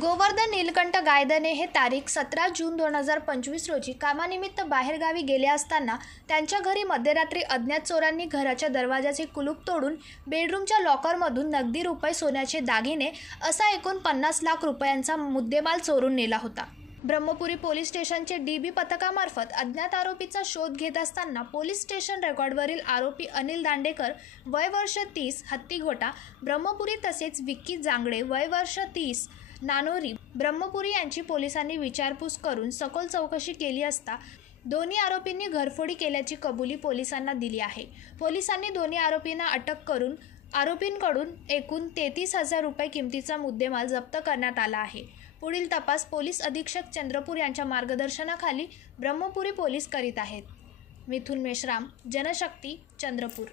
गोवर्धन नीलकंठ गायधने हे तारीख 17 जून 2025 रोजी कामानिमित्त बाहेरगावी गेले असताना त्यांच्या घरी मध्यरात्री अज्ञात चोरांनी घराच्या दरवाजाचे कुलूप तोडून बेडरूमच्या लॉकरमधून नगदी रुपये, सोन्याचे दागिने असा एकूण 50 लाख रुपयांचा मुद्देमाल चोरून नेला होता। ब्रह्मपुरी पोलीस स्टेशनचे डीबी पथकामार्फत अज्ञात आरोपीचा शोध घेत असताना पोलीस स्टेशन रेकॉर्डवरील आरोपी अनिल दांडेकर वय वर्ष 30 हत्तीगोटा ब्रह्मपुरी तसेच विक्की जांगडे वय वर्ष 30 नानोरी ब्रह्मपुरी यांची पोलिसांनी विचारपूस करून सखोल चौकशी केली असता दोन्ही आरोपींनी घरफोडी केल्याची कबुली पोलिसांना दिली आहे। पोलिसांनी दोन्ही आरोपींना अटक करून आरोपींकडून एकूण 33,000 रुपये किमतीचा मुद्देमाल जप्त करण्यात आला आहे। पुढील तपास पोलीस अधीक्षक चंद्रपूर यांच्या मार्गदर्शनाखाली ब्रह्मपुरी पोलीस करीत आहेत। मिथुन मेश्राम, जनशक्ती, चंद्रपूर।